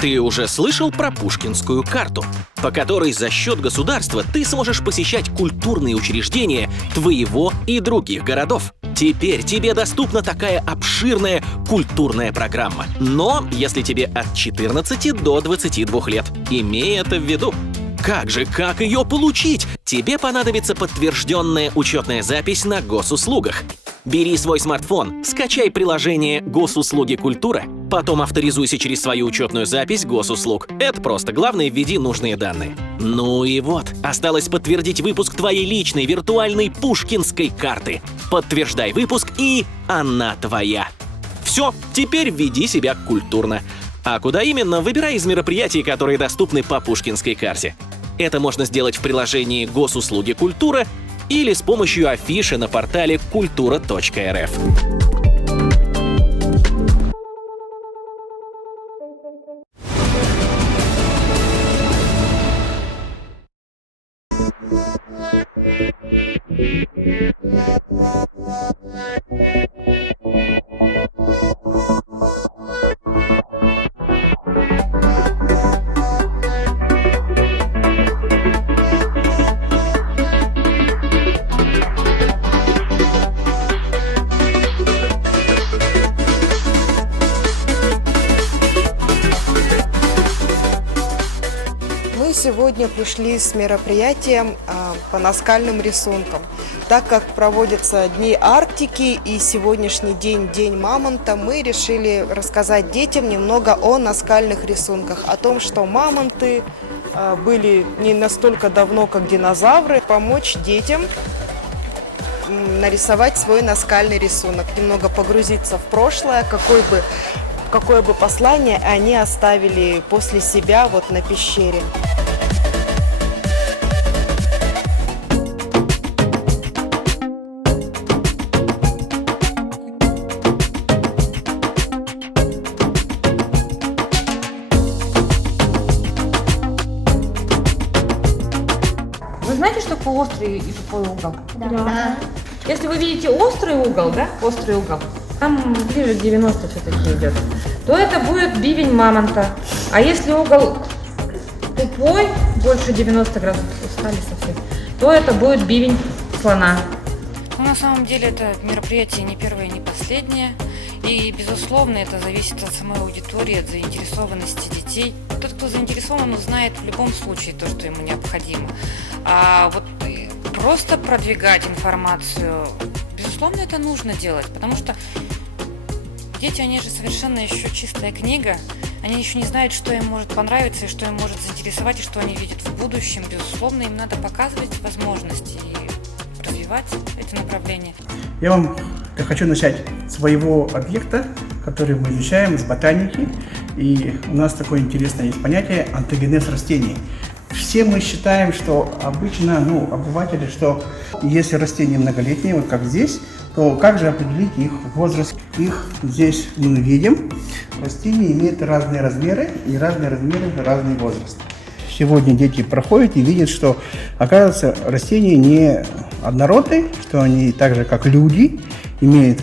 Ты уже слышал про Пушкинскую карту, по которой за счет государства ты сможешь посещать культурные учреждения твоего и других городов? Теперь тебе доступна такая обширная культурная программа. Но если тебе от 14 до 22 лет. Имей это в виду. Как ее получить? Тебе понадобится подтвержденная учетная запись на госуслугах. Бери свой смартфон, скачай приложение «Госуслуги Культура», потом авторизуйся через свою учетную запись госуслуг. Это просто. Главное, введи нужные данные. Ну и вот, осталось подтвердить выпуск твоей личной виртуальной Пушкинской карты. Подтверждай выпуск, и она твоя. Все, теперь веди себя культурно. А куда именно, выбирай из мероприятий, которые доступны по Пушкинской карте. Это можно сделать в приложении «Госуслуги Культура» или с помощью афиши на портале kultura.rf. Мы сегодня пришли с мероприятием по наскальным рисункам. Так как проводятся Дни Арктики и сегодняшний день, День мамонта, мы решили рассказать детям немного о наскальных рисунках, о том, что мамонты были не настолько давно, как динозавры, помочь детям нарисовать свой наскальный рисунок, немного погрузиться в прошлое, какое бы послание они оставили после себя вот на пещере. Вы знаете, что такое острый и тупой угол? Да. Если вы видите острый угол, да, острый угол, там ближе к 90 все-таки идет, то это будет бивень мамонта. А если угол тупой, больше 90 градусов, устали совсем, то это будет бивень слона. Ну, на самом деле это мероприятие не первое, не последнее. И, безусловно, это зависит от самой аудитории, от заинтересованности детей. Тот, кто заинтересован, узнает в любом случае то, что ему необходимо. А вот просто продвигать информацию, безусловно, это нужно делать, потому что дети, они же совершенно еще чистая книга, они еще не знают, что им может понравиться, и что им может заинтересовать, и что они видят в будущем. Безусловно, им надо показывать возможности и развивать эти направления. Я хочу начать с своего объекта, который мы изучаем, с ботаники. И у нас такое интересное есть понятие антогенез растений. Все мы считаем, что обычно, обыватели, что если растения многолетние, вот как здесь, то как же определить их возраст? Их здесь мы видим. Растения имеют разные размеры, и разные размеры, разный возраст. Сегодня дети проходят и видят, что, оказывается, растения не однородные, что они так же, как люди, имеют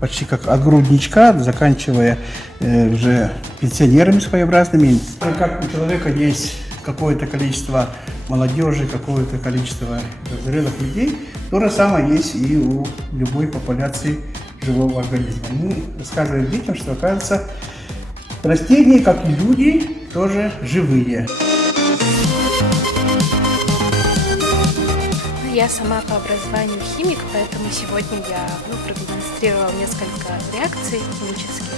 почти как от грудничка, заканчивая уже пенсионерами своеобразными. Как у человека есть какое-то количество молодежи, какое-то количество зрелых людей, то же самое есть и у любой популяции живого организма. Мы рассказываем детям, что, оказывается, растения, как и люди, тоже живые. Я сама по образованию химик, поэтому сегодня я продемонстрировала несколько реакций химических.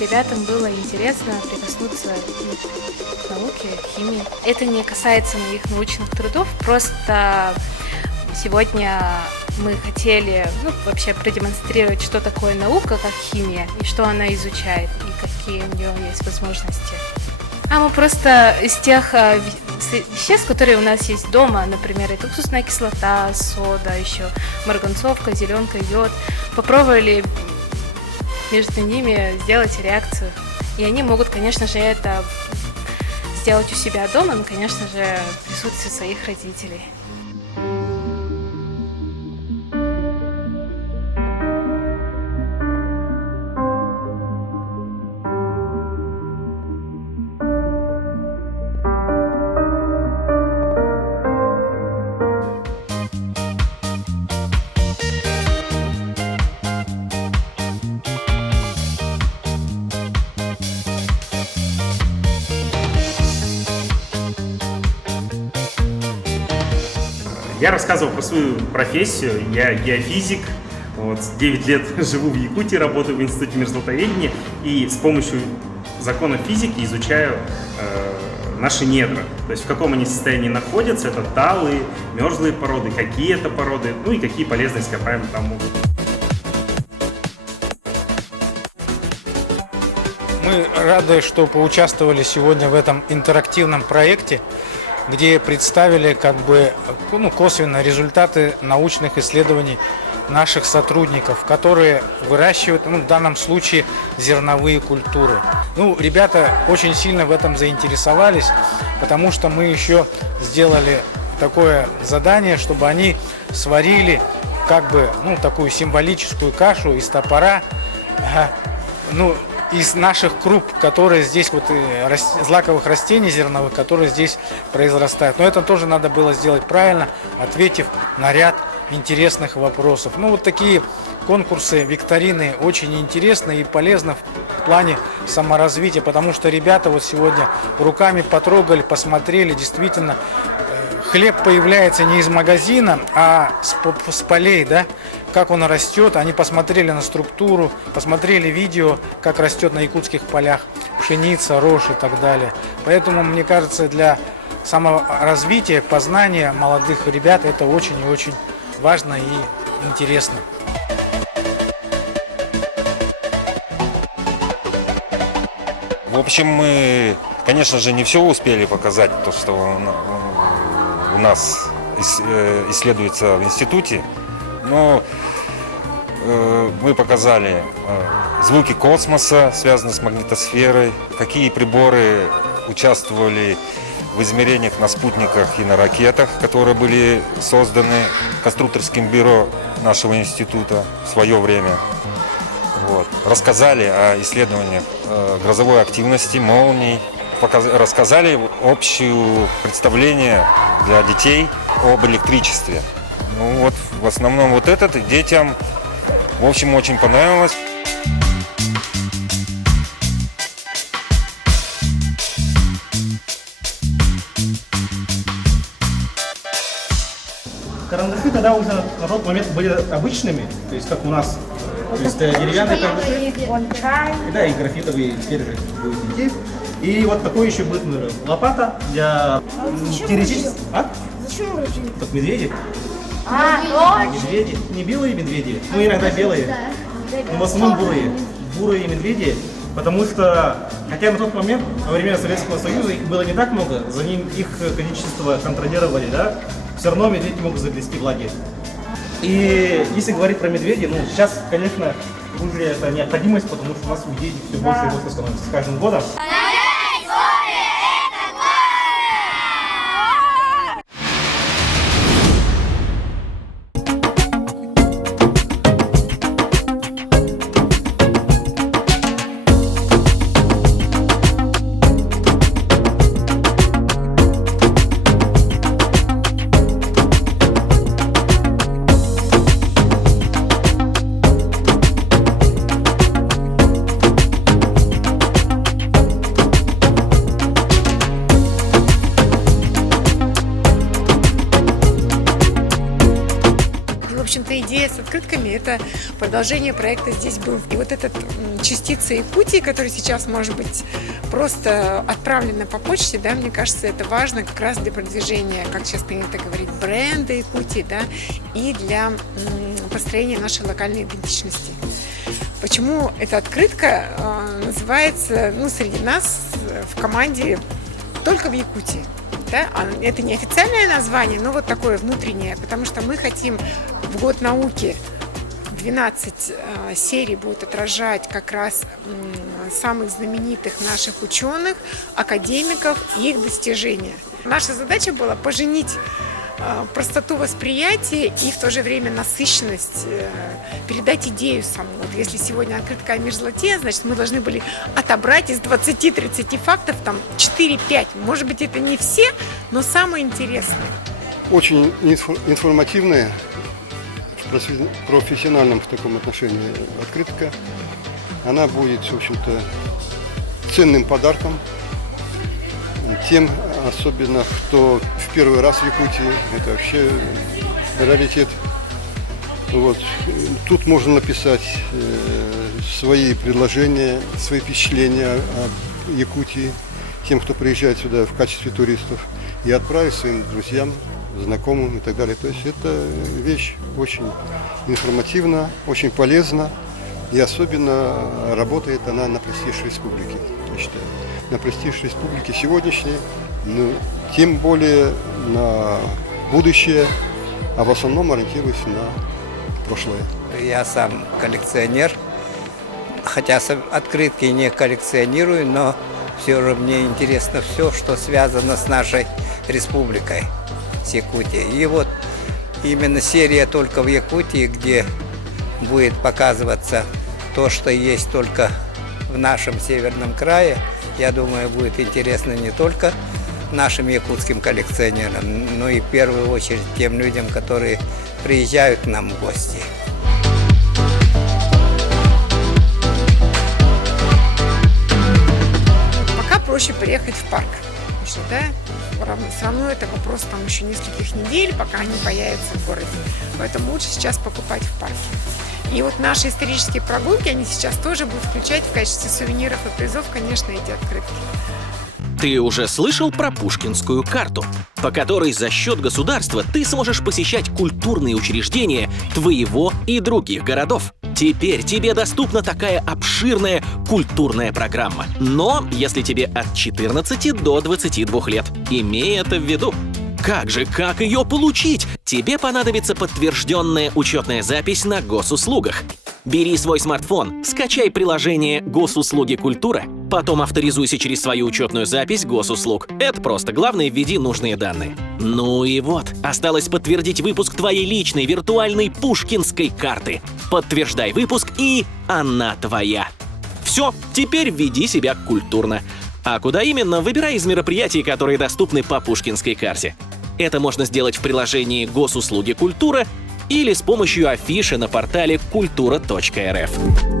Ребятам было интересно прикоснуться к науке, химии. Это не касается моих научных трудов, просто сегодня мы хотели вообще продемонстрировать, что такое наука, как химия, и что она изучает, и какие у нее есть возможности. А мы просто из тех веществ, которые у нас есть дома, например, это уксусная кислота, сода, еще марганцовка, зеленка, йод, попробовали между ними сделать реакцию. И они могут, конечно же, это сделать у себя дома, но, конечно же, в присутствии своих родителей. Я рассказывал про свою профессию, я геофизик, вот, 9 лет живу в Якутии, работаю в Институте мерзлотоведения и с помощью законов физики изучаю наши недра. То есть в каком они состоянии находятся, это талые, мерзлые породы, какие это породы, ну и какие полезные ископаемые там могут. Мы рады, что поучаствовали сегодня в этом интерактивном проекте, где представили косвенно результаты научных исследований наших сотрудников, которые выращивают, в данном случае, зерновые культуры. Ребята очень сильно в этом заинтересовались, потому что мы еще сделали такое задание, чтобы они сварили такую символическую кашу из топора, из наших круп, которые здесь, злаковых растений зерновых, которые здесь произрастают. Но это тоже надо было сделать правильно, ответив на ряд интересных вопросов. Такие конкурсы, викторины очень интересны и полезны в плане саморазвития, потому что ребята сегодня руками потрогали, посмотрели, действительно, хлеб появляется не из магазина, а с полей, да, как он растет. Они посмотрели на структуру, посмотрели видео, как растет на якутских полях пшеница, рожь и так далее. Поэтому, мне кажется, для саморазвития, познания молодых ребят это очень и очень важно и интересно. В общем, мы, конечно же, не все успели показать, то, что у нас исследуется в институте, но мы показали звуки космоса, связанные с магнитосферой, какие приборы участвовали в измерениях на спутниках и на ракетах, которые были созданы конструкторским бюро нашего института в свое время. Рассказали о исследованиях грозовой активности, молний, рассказали общее представление для детей об электричестве. В основном это детям, в общем, очень понравилось. Карандаши тогда уже на тот момент были обычными, то есть как у нас, то есть деревянные карандаши, да, и графитовые теперь же будут идти. И такой еще будет лопата для теоретических. Зачем графит? Так медведи. Точно! Медведи. Не белые медведи, иногда белые. Но в основном бурые. Бурые медведи, потому что, хотя на тот момент, во время Советского Союза, их было не так много, за ним их количество контролировали, да, все равно медведи могут загрести влаги. И если говорить про медведей, сейчас, конечно, уже это необходимость, потому что у нас медведей все больше и больше становится с каждым годом. В общем-то, идея с открытками – это продолжение проекта «Здесь был». И эта частица Якутии, которая сейчас, может быть, просто отправлена по почте, да, мне кажется, это важно как раз для продвижения, как сейчас принято говорить, бренда Якутии, да, и для построения нашей локальной идентичности. Почему эта открытка называется, среди нас в команде «Только в Якутии». Да? Это не официальное название, но такое внутреннее, потому что мы хотим в год науки 12 серий будет отражать как раз самых знаменитых наших ученых, академиков и их достижения. Наша задача была поженить простоту восприятия и в то же время насыщенность, передать идею саму. Если сегодня открытка о мерзлоте, значит, мы должны были отобрать из 20-30 фактов 4-5. Может быть, это не все, но самые интересные. Очень информативная, в профессиональном в таком отношении открытка. Она будет, в общем-то, ценным подарком тем, особенно кто в первый раз в Якутии. Это вообще раритет. Вот. Тут можно написать свои предложения, свои впечатления о Якутии, тем, кто приезжает сюда в качестве туристов, и отправить своим друзьям, знакомым и так далее. То есть это вещь очень информативна, очень полезна, и особенно работает она на престиж республики, я считаю. На престиж республики сегодняшней, но тем более на будущее, а в основном ориентируюсь на прошлое. Я сам коллекционер, хотя открытки не коллекционирую, но все же мне интересно все, что связано с нашей республикой, с Якутией. И вот именно серия «Только в Якутии», где будет показываться то, что есть только в нашем северном крае, я думаю, будет интересно не только нашим якутским коллекционерам, но и в первую очередь тем людям, которые приезжают к нам в гости. Пока проще приехать в парк, потому что, да, все равно это вопрос там еще нескольких недель, пока они появятся в городе. Поэтому лучше сейчас покупать в парке. И вот наши исторические прогулки, они сейчас тоже будут включать в качестве сувениров и призов, конечно, эти открытки. Ты уже слышал про Пушкинскую карту, по которой за счет государства ты сможешь посещать культурные учреждения твоего и других городов? Теперь тебе доступна такая обширная культурная программа. Но если тебе от 14 до 22 лет, имей это в виду. Как ее получить? Тебе понадобится подтвержденная учетная запись на госуслугах. Бери свой смартфон, скачай приложение «Госуслуги Культура», потом авторизуйся через свою учетную запись госуслуг. Это просто. Главное, введи нужные данные. Ну и вот, осталось подтвердить выпуск твоей личной виртуальной Пушкинской карты. Подтверждай выпуск, и она твоя. Все, теперь веди себя культурно. А куда именно, выбирай из мероприятий, которые доступны по Пушкинской карте. Это можно сделать в приложении «Госуслуги Культура» или с помощью афиши на портале kultura.rf.